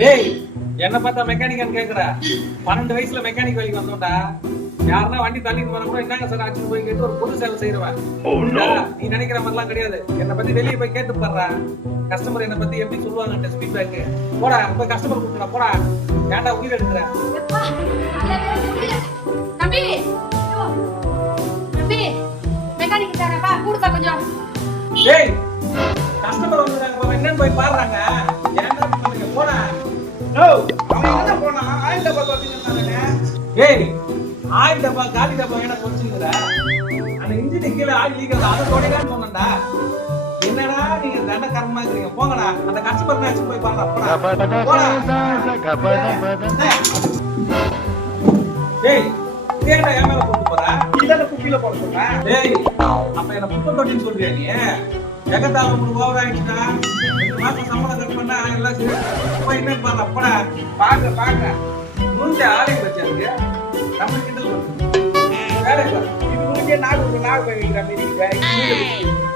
டேய் என்ன பார்த்தா மெக்கானிக்கான்னு கேக்குற 12 வயசுல மெக்கானிக் வேலைக்கு வந்தோம்டா. யாருன்னா வண்டி தள்ளிட்டு வர கூட என்னங்க சார் ஆச்சு போய் கேட்டு ஒரு பொது சேவை செய்யறவன். நீ நினைக்கிற மாதிரிலாம் கிடையாது. என்னை பத்தி வெளியே போய் கேட்டு பாடுறா. கஸ்டமர் என்னை பத்தி எப்படி சொல்லுவாங்க ஃபீட்பேக். போடா போய் கஸ்டமர் கூப்பிடா போடா. ஏன்டா உயிர் எடுக்கிற? தம்பி தம்பி மெக்கானிக் தானப்பா கூடுப்பா கொஞ்சம். டேய் கஸ்டமர் வந்தாங்க என்னன்னு போய் பாடுறாங்க. ஏன்டா பண்ணுங்க போடா. நோ அவன் எங்க போனா ஆயில் டப்பா பாத்தீங்கன்னா ஏய் ஆயில் டப்பா காலி டப்பா என்ன கொஞ்சிங்கற அந்த இன்ஜின் கீழ ஆயில் லீக் ஆகுது. அத தொடைக்கான்னு சொன்னேன்டா. என்னடா நீங்க தண்ட கர்மமா இருக்கீங்க. போங்கடா அந்த கஸ்டமர் மேட்ச் போய் பாருடா. டேய் ஏன்டா என் மேல போட்டு போற? கீழ குப்பில போட சொன்னேன். டேய் அப்ப என்ன குப்பை தொட்டின்னு சொல்றியா நீ? ஜெகத்தால உங்களுக்கு ஓவர் ஆயிடுச்சுடா. இந்த மாசம் சம்பளம் கட் பண்ணா எல்லாம் சரி போய் என்ன பாரு அப்படா. பாக்க முன்ன ஆளையும் வச்சாங்க நம்ம கிண்டல் பண்ணுங்க. வேலை பாரு. இது முடிஞ்சே நாடு போய் வைக்கிற மாதிரி இருக்கு.